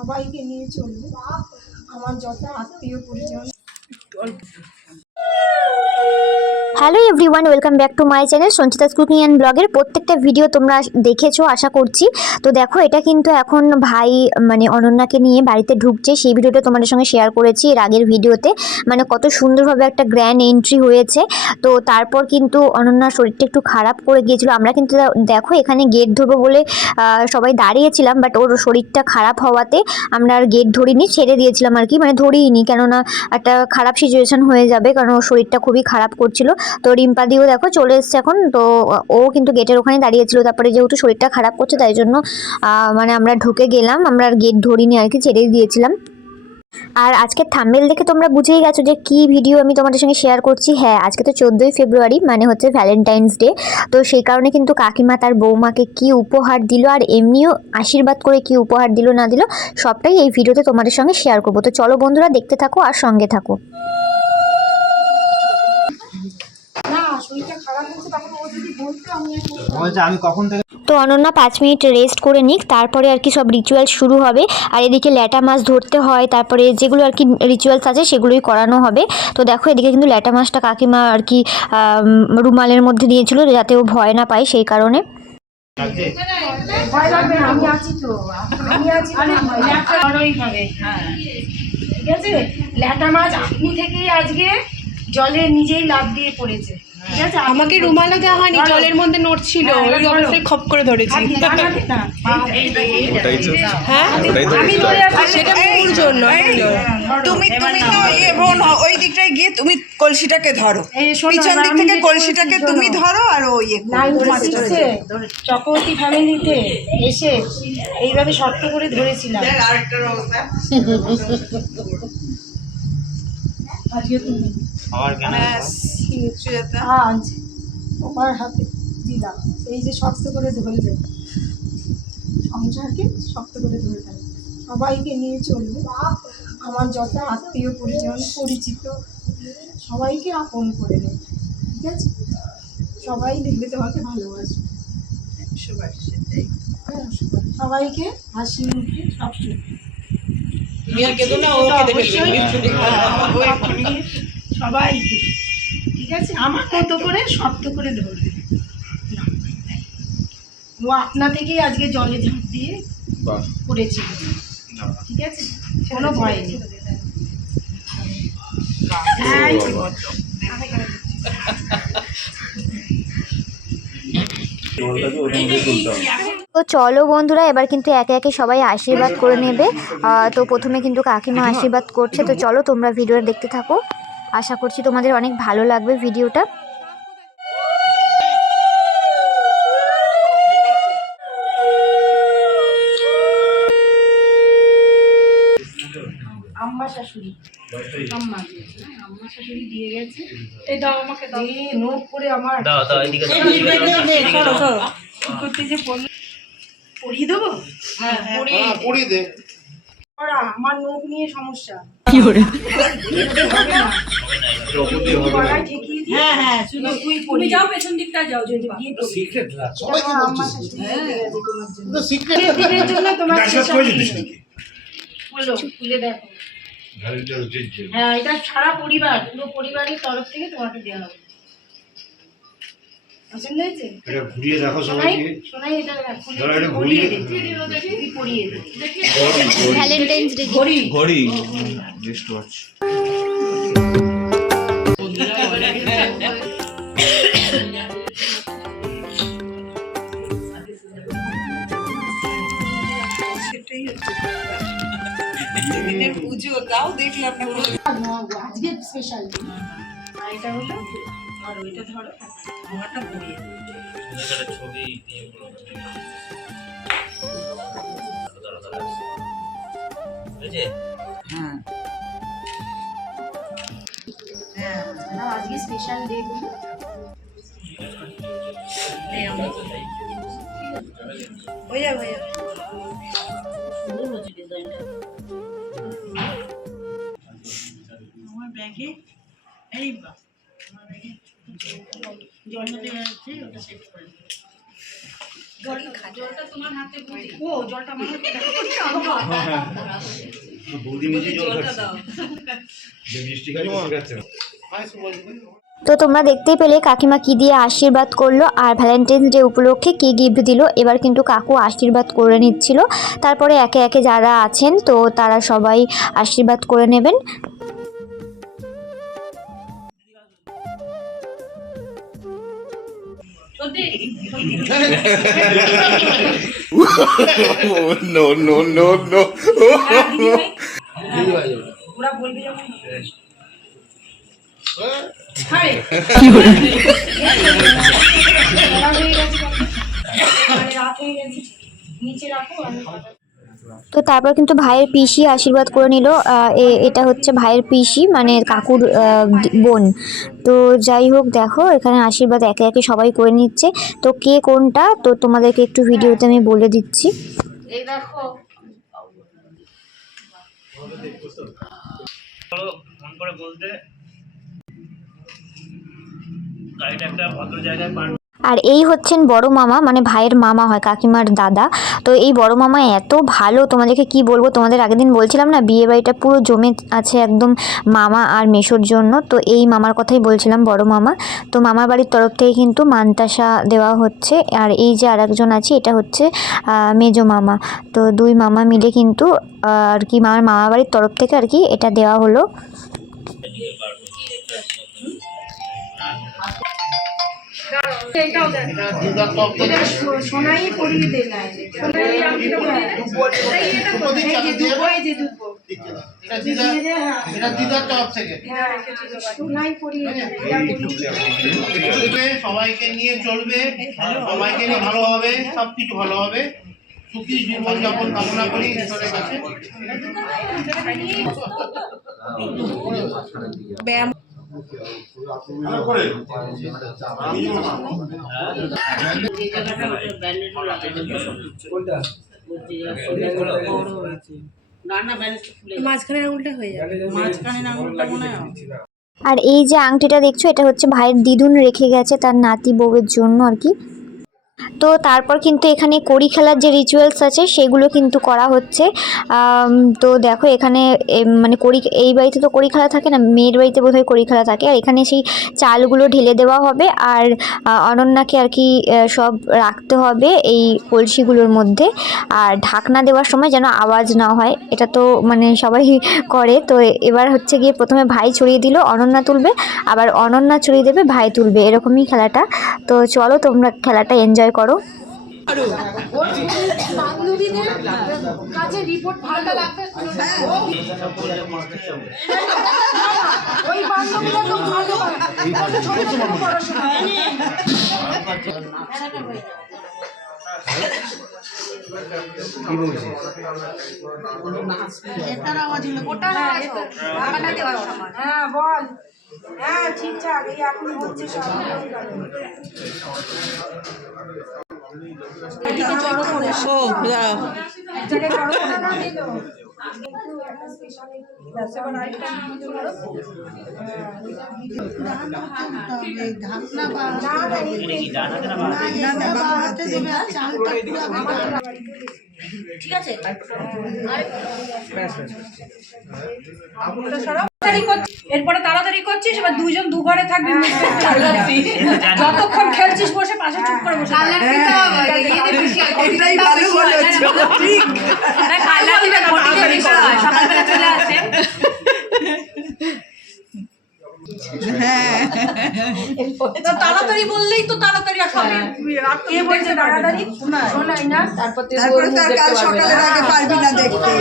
সবাইকে নিয়ে চলবে। আমার যত আত্মীয় পরিজন। Hello everyone welcome back to my channel Sanchita's cooking and ব্লগের প্রত্যেকটা ভিডিও তোমরা দেখেছ, আশা করছি। তো দেখো, এটা কিন্তু এখন ভাই মানে অনন্যাকে নিয়ে বাড়িতে ঢুকছে। সেই ভিডিওটা তোমাদের সঙ্গে শেয়ার করেছি এর আগের ভিডিওতে মানে কত সুন্দরভাবে একটা গ্র্যান্ড এন্ট্রি হয়েছে। তো তারপর কিন্তু অনন্যার শরীরটা একটু খারাপ করে গিয়েছিল। আমরা কিন্তু দেখো, এখানে গেট ধরবো বলে সবাই দাঁড়িয়েছিলাম। বাট ওর শরীরটা খারাপ হওয়াতে আমরা আর গেট ধরিনি, ছেড়ে দিয়েছিলাম আর কি। মানে ধরিনি কেননা একটা খারাপ সিচুয়েশন হয়ে যাবে। কারণ ওর শরীরটা খুবই খারাপ করছিল। তো রিম্পা দিও দেখো চলে এসছে এখন। তো ও কিন্তু গেটের ওখানে দাঁড়িয়েছিল। তারপরে যেহেতু শরীরটা খারাপ করছে, তাই জন্য মানে আমরা ঢুকে গেলাম। আমরা গেট ধরিনি, আর কি ছেড়ে দিয়েছিলাম। আর আজকে থাম্বেল দেখে তোমরা বুঝেই গেছো যে কি ভিডিও আমি তোমাদের সঙ্গে শেয়ার করছি। হ্যাঁ আজকে তো চোদ্দোই ফেব্রুয়ারি মানে হচ্ছে ভ্যালেন্টাইন্স ডে তো সেই কারণে কিন্তু কাকিমা তার বৌমাকে কি উপহার দিল, আর এমনিও আশীর্বাদ করে কি উপহার দিল, না দিল, সবটাই এই ভিডিওতে তোমাদের সঙ্গে শেয়ার করব। তো চলো বন্ধুরা, দেখতে থাকো আর সঙ্গে থাকো। আমি কখন থেকে তো অনন্যা পাঁচ মিনিট রেস্ট করে নিক তারপরে আর কি সব রিচুয়াল শুরু হবে। আর এদিকে ল্যাটা মাছ ধরতে হয় তারপরে যেগুলো আর কি রিচুয়ালস আছে সেগুলোই করানো হবে। তো দেখো এদিকে কিন্তু ল্যাটা মাছটা কাকিমা আর কি রুমালের মধ্যে দিয়েছিল যাতে ও ভয় না পায় সেই কারণে। আমি আছি তো। আমি আছি হ্যাঁ। ঠিক আছে? ল্যাটা মাছ আপনি থেকেই আজকে জলে নিজেই লাভ দিয়ে পড়েছে। ঠিক আছে? আমাকে রুমালও দেওয়া হয়নি জলের মধ্যে নড়ছিল হ্যাঁ, ওই অবস্থায় খপ করে ধরেছি। হ্যাঁ? সেটা পুকুর জন্য। তুমি তুমি তো বোন ওই দিকটায় গিয়ে তুমি কলসিটাকে ধরো। পিছন দিক থেকে কলসিটাকে তুমি ধরো আর ও ইয়ে চক্রবর্তী ফ্যামিলিতে এসে এইভাবে শক্ত করে ধরেছিলাম। আজকে তুমি। আমার কেন আজ ওপার হাতে দিলাম। এই যে শক্ত করে ধরবে সংসারকে শক্ত করে ধরে থাকে সবাইকে নিয়ে চলবে। আমার যত আত্মীয় পরিজন পরিচিত সবাইকে আপন করে নেবে ঠিক আছে? সবাই দেখবে তোমাকে ভালোবাসবে। সবাই সেটাই। হ্যাঁ, সবাই- সবাইকে হাসি মুখে সব সবাইকে ঠিক আছে? আমার মতো করে শক্ত করে ধরবে। ও আপনা থেকেই আজকে জলে ঝাঁপ দিয়ে বাহ। পড়েছিল। ঠিক আছে? কোনো ভয় নেই। হ্যাঁ, তো চলো বন্ধুরা এবার কিন্তু একে একে সবাই আশীর্বাদ করে নেবে। তো প্রথমে কিন্তু কাকিমা। আশীর্বাদ করছে। তো চলো তোমরা ভিডিওটা দেখতে থাকো। আশা করছি তোমাদের অনেক ভালো লাগবে ভিডিওটা। আম্মা শাশুড়ি। আম্মা। হ্যাঁ, আম্মা শাশুড়ি দিয়ে গেছে এই দাও আমাকে দাও। নোখ করে আমার। দাও দাও এদিকে কি করতে যে পড়ল পড়িয়ে দেবো? হ্যাঁ পড়িয়ে দে আমার নোখ নিয়ে সমস্যা। গলায় ঠেকিয়ে দিয়ে এবার তুই পড়ি যাও পেছন দিকটা যাও যদি সিক্রেট এটা আমার আম্মা শাশুড়ি দিয়ে গেছে তোমার জন্য। দিনের জন্য তোমার বলো খুলে দেখো। হ্যাঁ এটা সারা পরিবার পুরো পরিবারের তরফ থেকে তোমাকে দেওয়া হবে। পছন্দ হয়েছে এটা ঘুরিয়ে দেখো সবাইকে। সোনাই এটা খুলে ধরো ঘুরিয়ে দে ভ্যালেন্টাইন্স ডে ঘড়ি ঘড়ি। রিস্ট ওয়াচ পুজো তাও দেখলাম না। আজকে স্পেশাল আর এটা হলো আর ওইটা ধরো ছবি হ্যাঁ। আর আজকে স্পেশাল ডে হয়ে যাবে হয়ে ব্যাগে এই বা আমার আছে ওটা সেট করে ও জলটা আমার হাতে দেখো। বৌদি নিজেই জল খাচ্ছে। মিষ্টি খাচ্ছে মিষ্টি খাচ্ছে না। তো তোমরা দেখতেই পেলে কাকিমা কি দিয়ে আশীর্বাদ করল আর ভ্যালেন্টাইন্স ডে উপলক্ষে কি গিফট দিল। এবার কিন্তু কাকু আশীর্বাদ করে নিচ্ছিল। তারপরে একে একে যারা আছেন তো তারা সবাই আশীর্বাদ করে নেবেন। No, no, no, no. ওরা বলবে যখন রাত হয়ে গেছে নিচে রাখো আমি তো তারপর কিন্তু ভাইয়ের পিসি আশীর্বাদ করে নিল এ- এটা হচ্ছে ভাইয়ের পিসি মানে কাকুর বোন। তো যাই হোক দেখো এখানে আশীর্বাদ একে একে সবাই করে নিচ্ছে। তো কে কোনটা? তো তোমাদেরকে একটু ভিডিওতে আমি বলে দিচ্ছি। এই দেখো। করে বলতে। গাড়িটা একটা ভদ্র জায়গায় পার আর এই হচ্ছেন বড় মামা মানে ভাইয়ের মামা হয়, কাকিমার দাদা। তো এই বড় মামা এত ভালো, তোমাদেরকে কি বলব? তোমাদের আগের দিন বলছিলাম না, বিয়ে বাড়িটা পুরো জমে আছে একদম মামা আর মেশোর জন্য। তো এই মামার কথাই বলছিলাম, বড় মামা। তো মামার বাড়ির তরফ থেকে কিন্তু মানতাসা দেওয়া হচ্ছে। আর এই যে আরেকজন আছে, এটা হচ্ছে মেজো মামা। তো দুই মামা মিলে কিন্তু আর কি মামার মামা বাড়ির তরফ থেকে আর কি এটা দেওয়া হলো। সবাইকে নিয়ে চলবে সবাইকে নিয়ে ভালো হবে সব কিছু ভালো হবে সুখী জীবন যাপন কামনা করি ব্যায়াম আর এই যে আংটিটা দেখছ, এটা হচ্ছে ভাইয়ের দিদুন রেখে গেছে তার নাতি বউয়ের জন্য আর কি। তো তারপর কিন্তু এখানে কড়ি খেলার যে রিচুয়ালস আছে, সেগুলো কিন্তু করা হচ্ছে। তো দেখো এখানে মানে কড়ি, এই বাড়িতে তো কড়ি খেলা থাকে না, মেয়ের বাড়িতে বোধহয় কড়ি খেলা থাকে। আর এখানে সেই চালগুলো ঢেলে দেওয়া হবে আর অনন্যাকে আর কি সব রাখতে হবে এই কলসিগুলোর মধ্যে। আর ঢাকনা দেওয়ার সময় যেন আওয়াজ না হয়, এটা তো মানে সবাই করে। তো এবার হচ্ছে গিয়ে প্রথমে ভাই ছড়িয়ে দিল, অনন্যা তুলবে। আবার অনন্যা ছড়িয়ে দেবে, ভাই তুলবে। এরকমই খেলাটা। তো চলো তোমরা খেলাটা এনজয় করো। আওয়াজ হলো ওটার আওয়াজ দেওয়ার সময়। হ্যাঁ বল। হ্যাঁ ঠিকঠাক এই এখন হচ্ছে সব ও ঠিক আছে। এরপরে তাড়াতাড়ি করছিস এবার দুইজন দু ঘরে থাকবি যতক্ষণ খেলছিস বসে পাশে চুপ করে বসে এটাই ভালো বলেছ। ঠিক। হ্যাঁ তো তাড়াতাড়ি বললেই তো তাড়াতাড়ি হবে কে বলছে তাড়াতাড়ি? শোনাই না। তারপর তারপরে তো কাল সকালের আগে পারবি না দেখতে।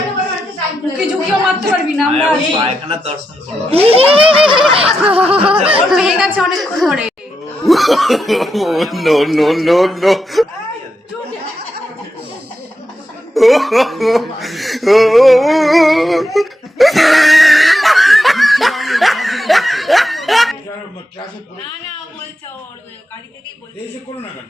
মুখে ঝুঁকিও মারতে পারবি না আমরা পায়খানা দর্শন করব আচ্ছা, ওর পেয়ে গেছে অনেকক্ষণ ধরে। নো নো নো নো না না বলছো গাড়ি থেকেই বলছো। করো না কেন?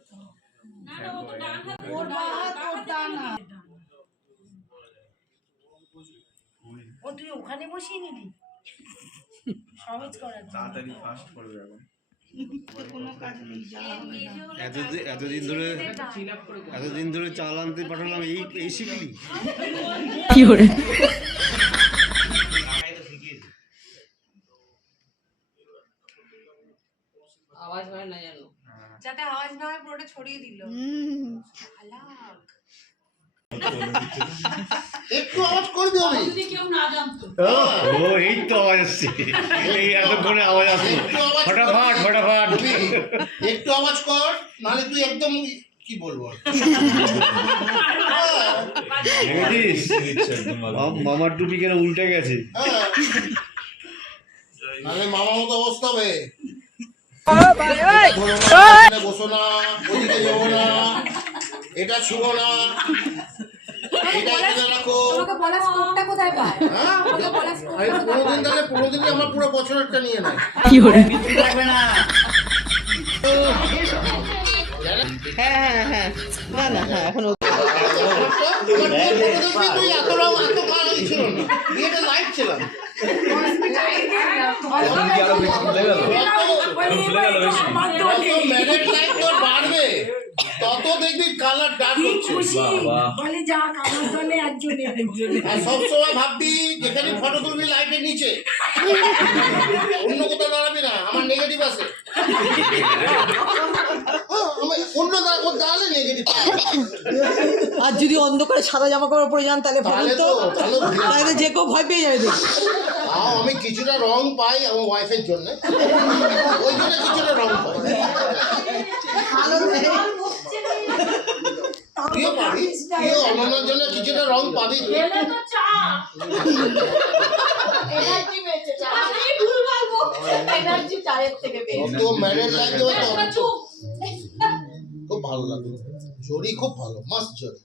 ও তুই ওখানে বসিয়ে নিবি? সহজ জন্য। এতদিন এতদিন ধরে এতদিন ধরে চাল আনতে পাঠালাম এই এই শিখলি? আওয়াজ হয় না জানো যাতে আওয়াজ না হয় পুরোটা ছড়িয়ে দিল। একটু আওয়াজ করবি আমি। যদি কেউ না জানতো। ও এই তো আওয়াজ আসছে। এই এতক্ষণে আওয়াজ আসছে। ফটাফট ফটাফট। একটু আওয়াজ কর নাহলে তুই একদম কি বলব? মাম- মামার টুপি কেন উল্টে গেছে? হ্যাঁ। নাহলে মামা মতো অবস্থা হবে। বসো না না এটা ছুবো না আমার পুরো বছরেরটা নিয়ে নেয় হ্যাঁ হ্যাঁ হ্যাঁ না না হ্যাঁ এখন ছিল না লাইট ছিলাম বাড়বে। তত দেখবি কালার ডার্ক হচ্ছে। বলে যা আমার জন্য একজনে একজনে আর সবসময় ভাববি যেখানে ফটো তুলবি লাইটের নিচে। অন্য কোথাও দাঁড়াবি না আমার নেগেটিভ আছে। অন্য দাঁড়ালে নেগেটিভ আর যদি অন্ধকারে সাদা জামা কাপড় পরে যান তাহলে তো তাহলে যে কেউ ভয় পেয়ে যাবে তাও আমি কিছুটা রং পাই আমার ওয়াইফের জন্য। ওই জন্য কিছুটা রং পাই। তুইও পাবি তুইও অনন্যার জন্য কিছুটা রং পাবি তুই। তো চা। এনার্জি পেয়েছে চা। আমি ভুল বলব। এনার্জি চায়ের থেকে পেয়েছে যত ম্যারেড লাইফ দেবে তত চুপ। খুব ভালো লাগে জরি খুব ভালো মাস্ট জরি।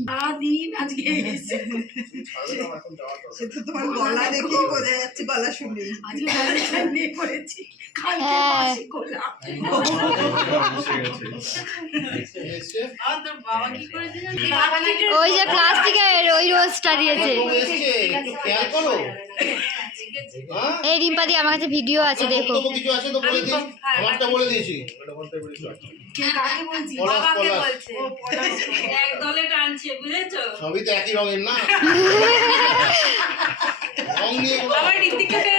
সারাদিন আজকে এসে সে তো তোমার গলা দেখেই বোঝা যাচ্ছে গলা শুনে আজকে গাড়ি নিয়ে পড়েছি। কালকে হ্যাঁ। বাসি? ওই যে প্লাস্টিকের ওই রোজটা দিয়েছে। খেয়াল করো। হ্যাঁ এই রিম্পাদি আমার কাছে ভিডিও আছে দেখো। বক্তব্য কিছু আছে তো বলে দিই আমারটা বলে দিয়েছি। কাকে বলছি? বাবাকে বলছে। ও পলাশ। এক দলে টানছে বুঝেছ? সবই তো একই রঙের না? রং নিয়ে আবার ঋতিককে টেনে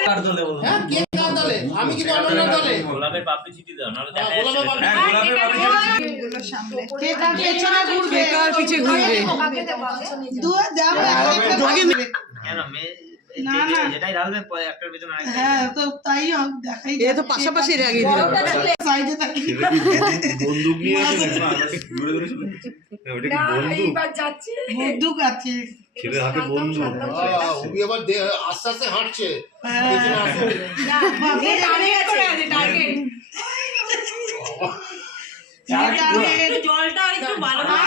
হ্যাঁ কে কার দলে? আমি কিন্তু অনন্য দলে? গোলাপের পাপড়ি চিঠি দাও হ্যাঁ, দেখা গোলাপের যাচ্ছে। পাপড়ি। এগুলো সামনে। কে কার পেছনে ঘুরবে? কার পিছে ঘুরবে? দুয়া যাও কেন মেয়ে? যে- যেটাই ঢালবে একটার ভিতরে আরেকটা হ্যাঁ তো তাই দেখাই এ তো পাশাপাশি লাগিয়ে দিল সাইডে থাকি। বন্দুক নিয়ে আছে দূরে দূরে চলে ওটা কি বন্দুক? এইবার যাচ্ছে। বন্দুক আছে। ছেলের হাতে বন্দুক। আহ, আবার আস্তে আস্তে হাঁটছে। জলটা একটু ভালো ঘোরা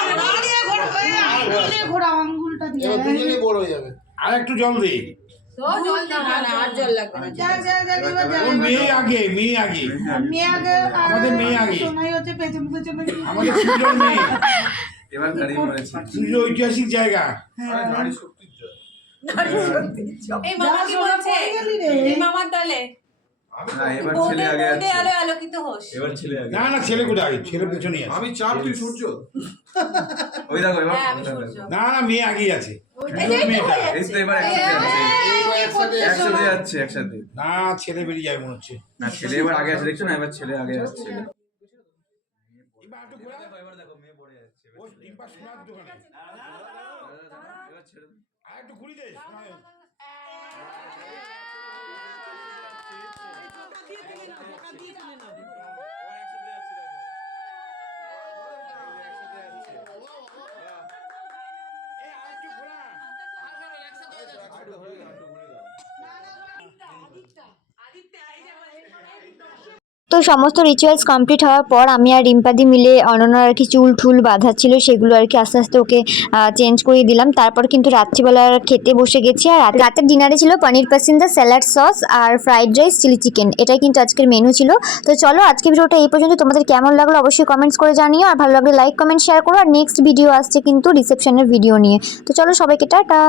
দিয়ে বড় হয়ে যাবে। আর একটু জল দিই। তো জল না না আর জল লাগবে না যা যা যা এবার যা ও মেয়ে আগে মেয়ে আগে। মেয়ে আগে আমাদের মেয়ে আগে। সোনাই হচ্ছে পেছন পেছনে আমাদের সুন্দর মেয়ে এবার দাঁড়িয়ে পড়েছি সুন্দর ঐতিহাসিক জায়গা। এই মামা কি বলছে? এই মামার দলে আমি চাপ তুই সূর্য? ওই দেখো এবার হ্যাঁ, আমি না না মেয়ে আগেই আছে। না ছেলে বেরিয়ে যাবে মনে হচ্ছে। না ছেলে এবার আগে আছে দেখছ না? এবার ছেলে আগে আসছে। একটু ঘোরা। এবার দেখো মেয়ে পড়ে যাচ্ছে ও টিম্পা সোনার দোকানে এবার ছেড়ে দাও। আর একটু ঘুরি দে সোনায়। এই, আর একটু ঘোরা। আদিত্য আদিত্য আই যাও তো সমস্ত রিচুয়ালস কমপ্লিট হওয়ার পর আমি আর রিম্পাদি মিলে অনন্যার আর কি চুল ঠুল বাঁধা ছিল, সেগুলো আর কি আস্তে আস্তে ওকে চেঞ্জ করিয়ে দিলাম। তারপর কিন্তু রাত্রিবেলা খেতে বসে গেছি। আর রাতের ডিনারে ছিল পনির পাসিন্দা স্যালাড সস আর ফ্রাইড রাইস চিলি চিকেন এটাই কিন্তু আজকের মেনু ছিল। তো চলো আজকে ভিডিওটা এই পর্যন্ত। তোমাদের কেমন লাগল অবশ্যই কমেন্টস করে জানিও। আর ভালো লাগলে লাইক কমেন্ট শেয়ার করো। আর নেক্সট ভিডিও আসছে কিন্তু রিসেপশনের ভিডিও নিয়ে। তো চলো সবাইকে টাটা।